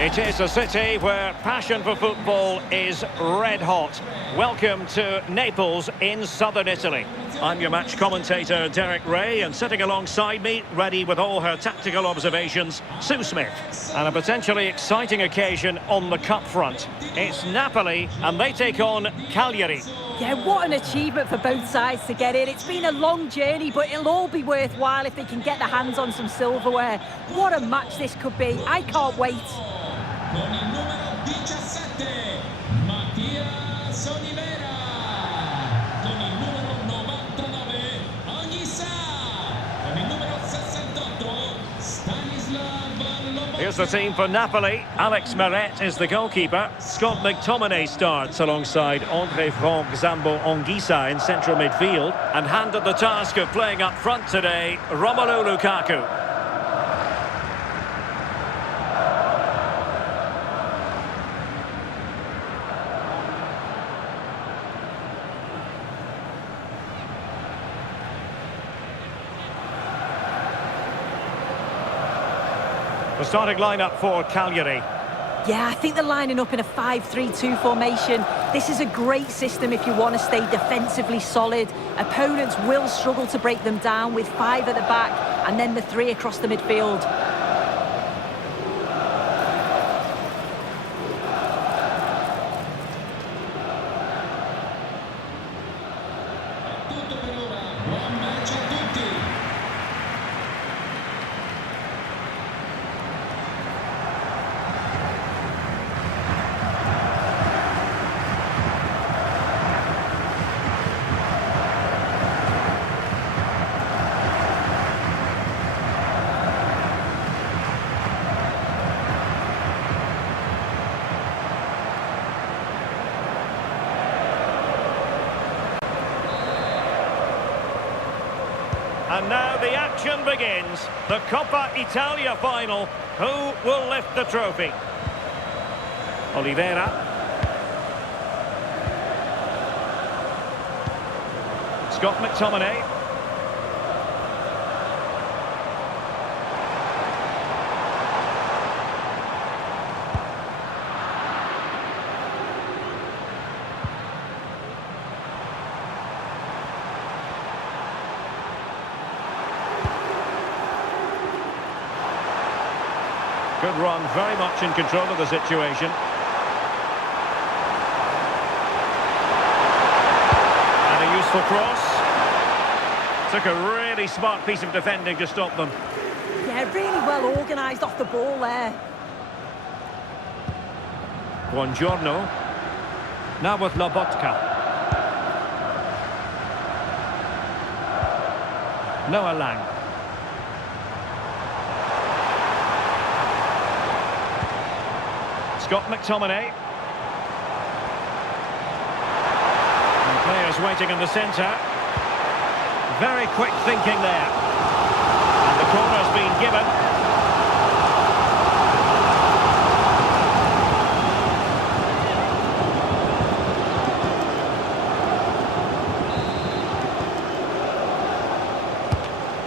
It is a city where passion for football is red hot. Welcome to Naples in southern Italy. I'm your match commentator, Derek Ray, and sitting alongside me, ready with all her tactical observations, Sue Smith. And a potentially exciting occasion on the cup front. It's Napoli, and they take on Cagliari. Yeah, what an achievement for both sides to get in. It's been a long journey, but it'll all be worthwhile if they can get their hands on some silverware. What a match this could be. I can't wait. Con il numero 17, Mattias Olivera. Con il numero 99, Anissa. Con il numero 68, Stanislav Lobotka. Here's the team for Napoli. Alex Meret is the goalkeeper. Scott McTominay starts alongside André Franck Zambo Anguissa in central midfield. And handed the task of playing up front today, Romelu Lukaku. The starting lineup for Cagliari. Yeah, I think they're lining up in a 5-3-2 formation. This is a great system if you want to stay defensively solid. Opponents will struggle to break them down with 5 at the back and then the 3 across the midfield. Tutto per ora. Buon match a tutti. And now the action begins. The Coppa Italia final. Who will lift the trophy? Oliveira. Scott McTominay. Good run, very much in control of the situation. And a useful cross. Took a really smart piece of defending to stop them. Yeah, really well organised off the ball there. Buongiorno. Now with Lobotka. Noah Lang. Scott McTominay. And players waiting in the centre. Very quick thinking there. And the corner's been given.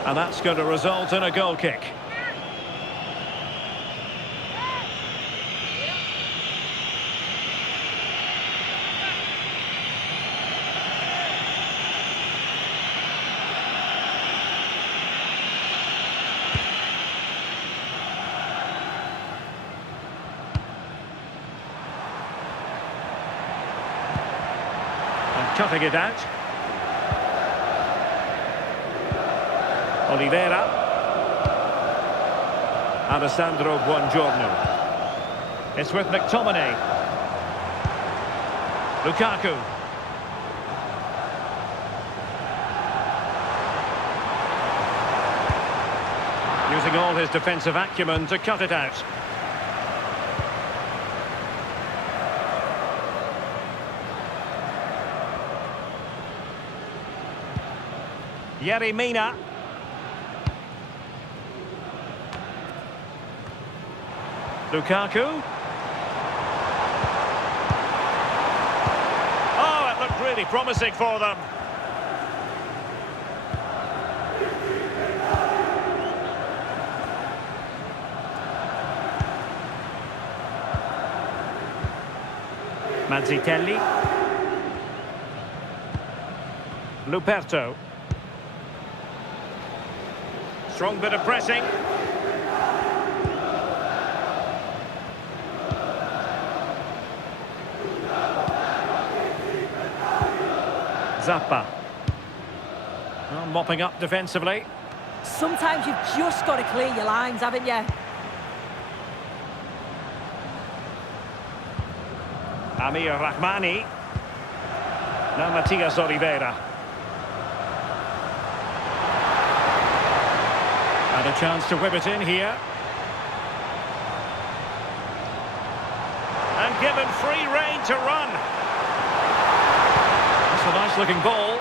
And that's going to result in a goal kick. Cutting it out. Oliveira. Alessandro Buongiorno. It's with McTominay. Lukaku. Using all his defensive acumen to cut it out. Yerry Mina. Lukaku. Oh, it looked really promising for them. Mazzitelli. Luperto. Strong bit of pressing. Zappa. Well, mopping up defensively. Sometimes you've just got to clear your lines, haven't you? Amir Rahmani. Now Matias Oliveira. And a chance to whip it in here. And given free rein to run. That's a nice looking ball.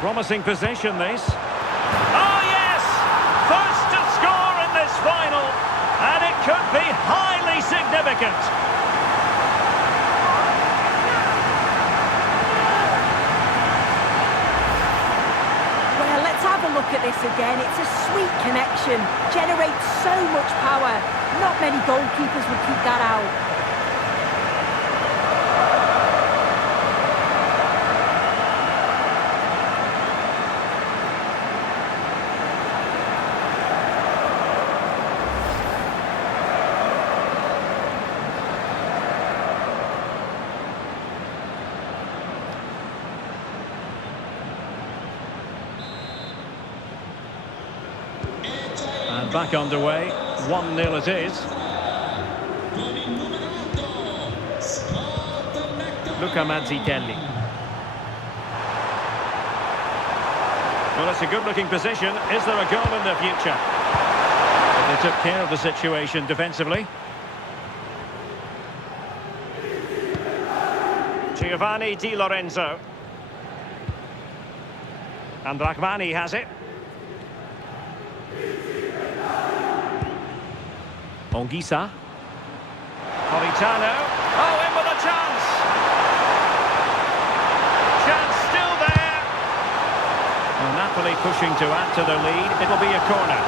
Promising possession, this. Oh, yes! First to score in this final. And it could be highly significant. Well, let's have a look at this again. It's a sweet connection. Generates so much power. Not many goalkeepers would keep that out. And back underway, 1-0 it is. Con il numero 8, Scott Luca Mazzitelli. Well, it's a good-looking position. Is there a goal in the future? But they took care of the situation defensively. Giovanni Di Lorenzo. And Rahmani has it. Onguisa. Politano. Oh, in with a chance. Chance still there. Well, Napoli pushing to add to their lead. It'll be a corner.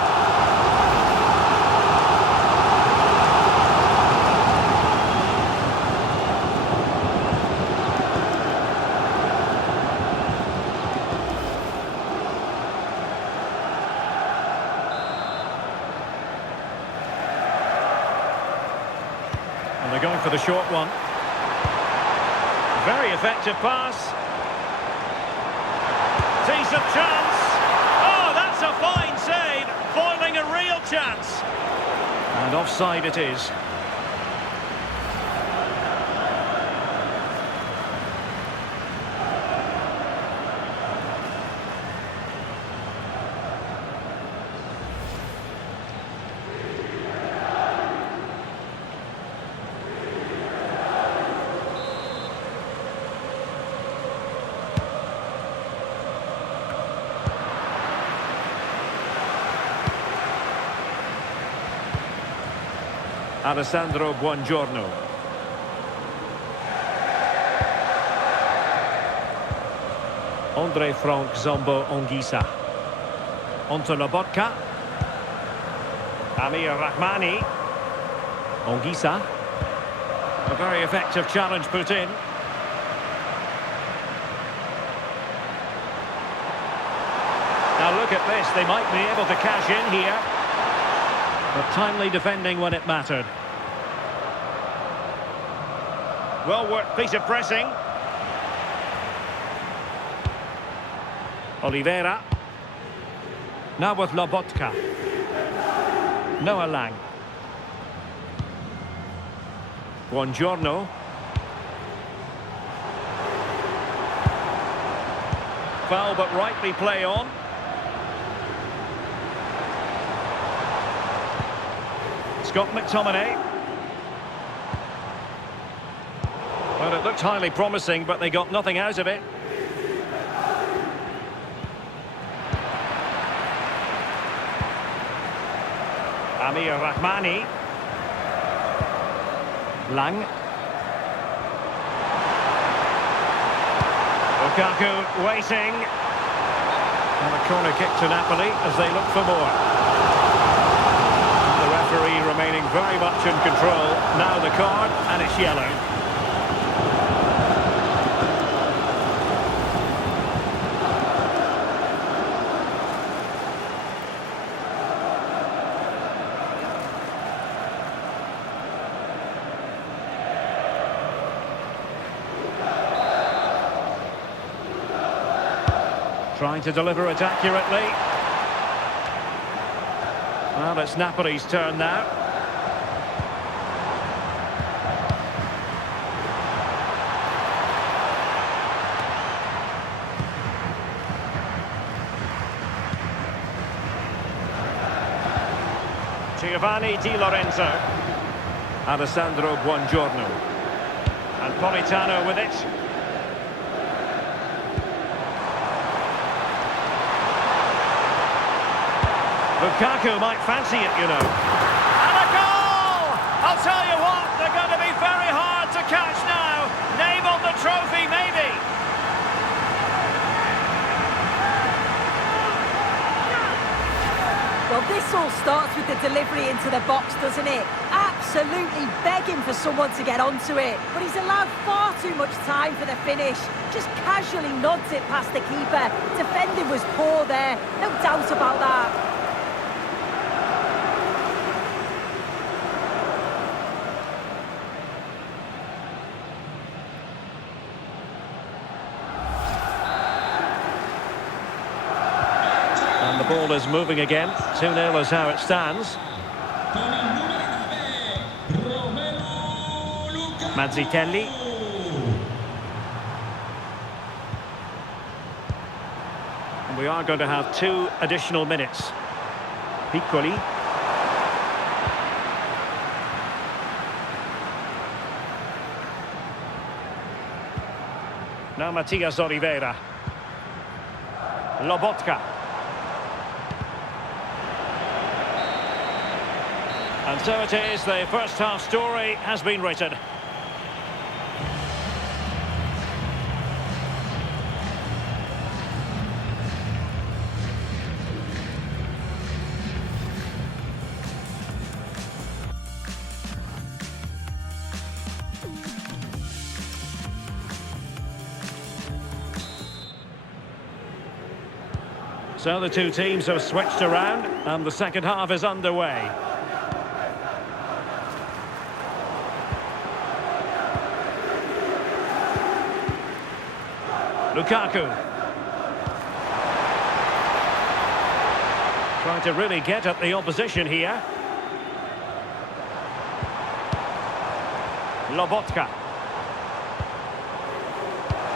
And they're going for the short one. Very effective pass. Decent chance. Oh, that's a fine save. Foiling a real chance. And offside it is. Alessandro Buongiorno. Andre Frank Zombo Onguisa. Onto Lobotka. Amir Rahmani. Onguisa. A very effective challenge put in. Now look at this, they might be able to cash in here. But timely defending when it mattered. Well worked piece of pressing. Oliveira. Now with Lobotka. Noah Lang. Buongiorno. Foul but rightly play on. Scott McTominay. Well, it looked highly promising, but they got nothing out of it. Amir Rahmani. Lang. Lukaku waiting. And a corner kick to Napoli as they look for more. The referee remains remaining very much in control. Now the card, and it's yellow. Trying to deliver it accurately. Well, it's Napoli's turn now. Giovanni Di Lorenzo. Alessandro Buongiorno. And Politano with it. Lukaku might fancy it, you know. And a goal! I'll tell you what, they're going to be very hard to catch now. Name on the trophy, maybe. Well, this all starts with the delivery into the box, doesn't it? Absolutely begging for someone to get onto it. But he's allowed far too much time for the finish. Just casually nods it past the keeper. Defending was poor there, no doubt about that. And the ball is moving again. 2-0 is how it stands. Mazzitelli. And we are going to have 2 additional minutes. Piccoli. Now Matias Oliveira. Lobotka. And so it is, the first half story has been written. So the two teams have switched around and the second half is underway. Lukaku. Trying to really get at the opposition here. Lobotka.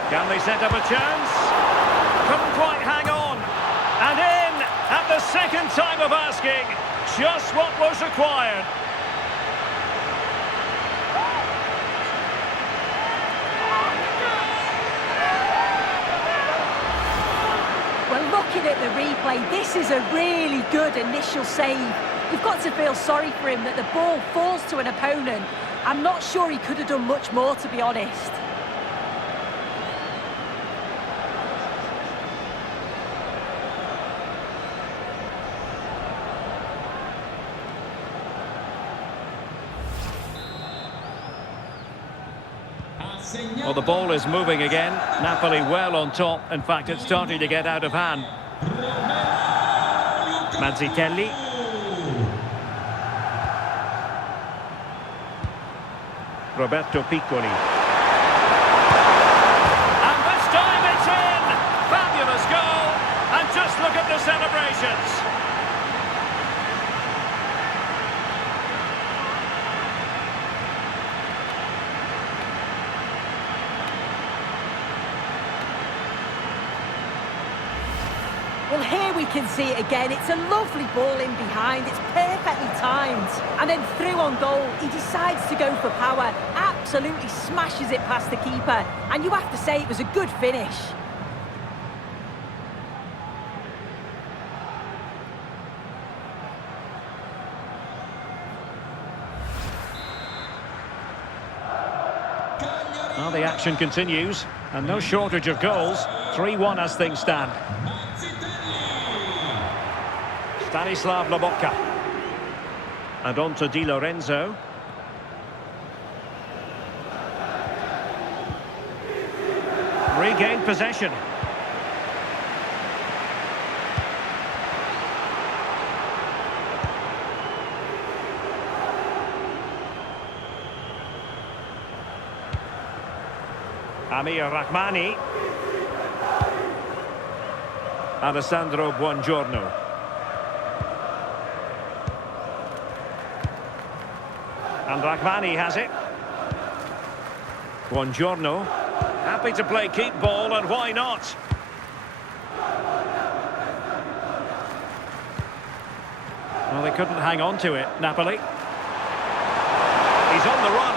Can they set up a chance? Couldn't quite hang on. And in at the second time of asking. Just what was required. Looking at the replay, this is a really good initial save. You've got to feel sorry for him that the ball falls to an opponent. I'm not sure he could have done much more, to be honest. Well, the ball is moving again. Napoli well on top. In fact, it's starting to get out of hand. Mazzitelli. Roberto Piccoli. And this time it's in! Fabulous goal! And just look at the celebrations. Well, here we can see it again. It's a lovely ball in behind. It's perfectly timed. And then through on goal, he decides to go for power. Absolutely smashes it past the keeper. And you have to say it was a good finish. Well, the action continues. And no shortage of goals. 3-1 as things stand. Stanislav Lobotka. And on to Di Lorenzo. Regained possession. Amir Rahmani. Alessandro Buongiorno. And Rahmani has it. Buongiorno. Happy to play keep ball, and why not? Well, they couldn't hang on to it, Napoli. He's on the run.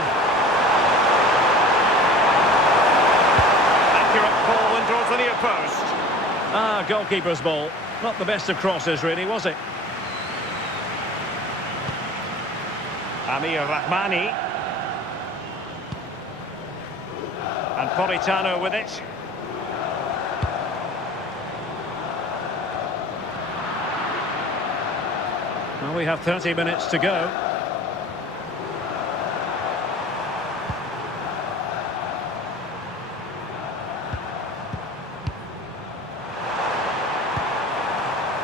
Accurate ball and towards the near post. Ah, goalkeeper's ball. Not the best of crosses, really, was it? Amir Rahmani. And Politano with it. Well, we have 30 minutes to go.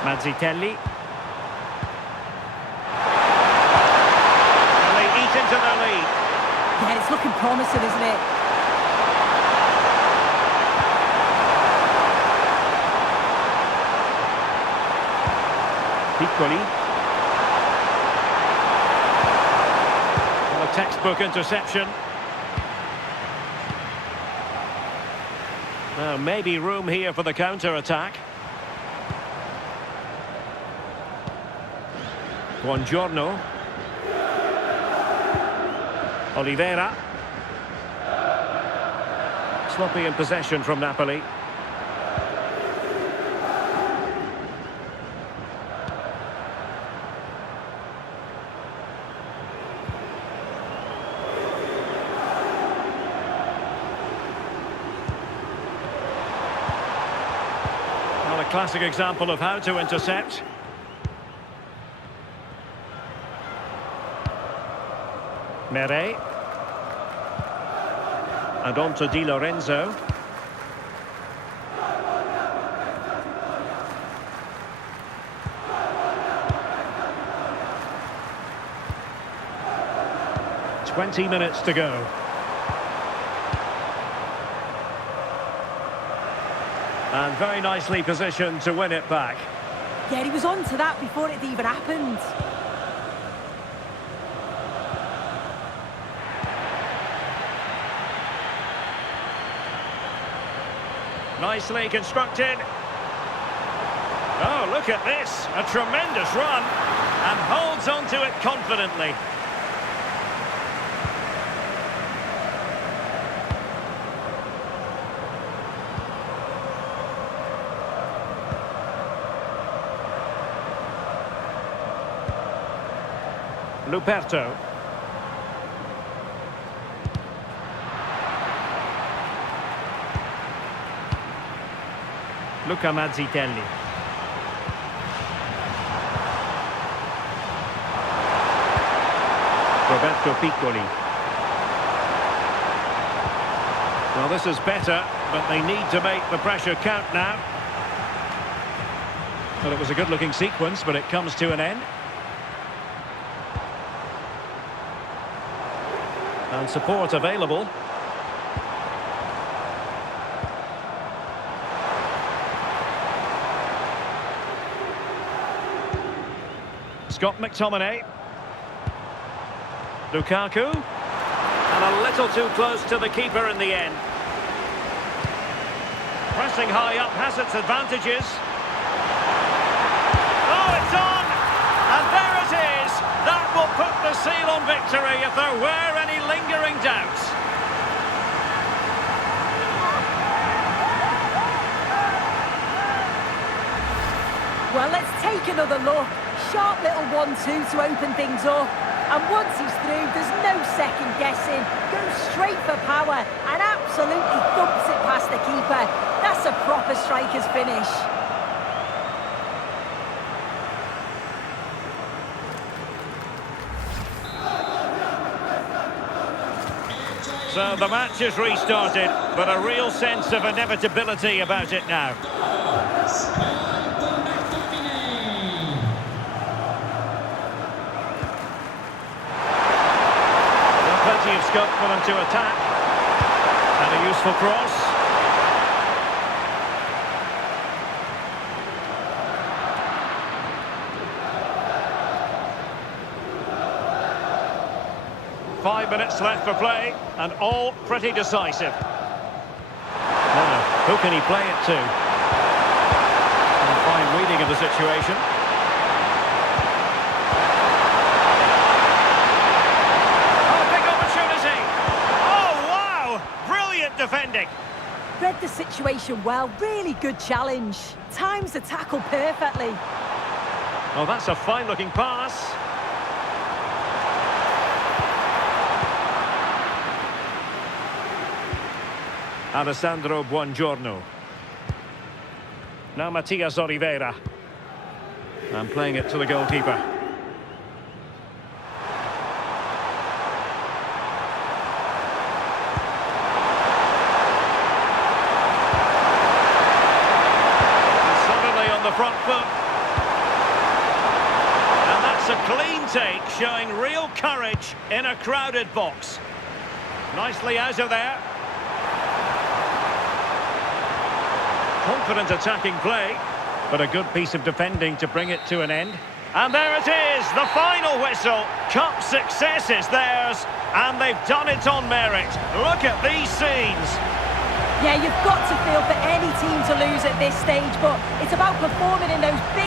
Mazzitelli. And they eat into their lead. Yeah, it's looking promising, isn't it? Piccoli. Well, a textbook interception. Now, maybe room here for the counter-attack. Buongiorno. Oliveira. Sloppy in possession from Napoli. Well, a classic example of how to intercept. Mere. And on to Di Lorenzo. "20 minutes to go. And very nicely positioned to win it back. Yeah, he was on to that before it even happened. Nicely constructed. Oh, look at this. A tremendous run. And holds on to it confidently. Luperto. Luca Mazzitelli. Roberto Piccoli. Well, this is better, but they need to make the pressure count now. Well, it was a good-looking sequence, but it comes to an end. And support available. Scott McTominay. Lukaku. And a little too close to the keeper in the end. Pressing high up has its advantages. Oh, it's on! And there it is! That will put the seal on victory if there were any lingering doubts. Well, let's take another look. Sharp little 1-2 to open things up. And once he's through, there's no second guessing. Goes straight for power and absolutely thumps it past the keeper. That's a proper striker's finish. So the match is restarted, but a real sense of inevitability about it now. Plenty of scope for them to attack. And a useful cross. Five minutes left for play, and all pretty decisive. Now, who can he play it to? And a fine reading of the situation. Defending. Read the situation well, really good challenge. Times the tackle perfectly. Oh, that's a fine-looking pass. Alessandro Buongiorno. Now Matias Oliveira. And playing it to the goalkeeper. Front foot. And that's a clean take, showing real courage in a crowded box. Nicely out of there. Confident attacking play, but a good piece of defending to bring it to an end. And there it is, the final whistle. Cup success is theirs, and they've done it on merit. Look at these scenes. Yeah, you've got to feel for any team to lose at this stage, but it's about performing in those big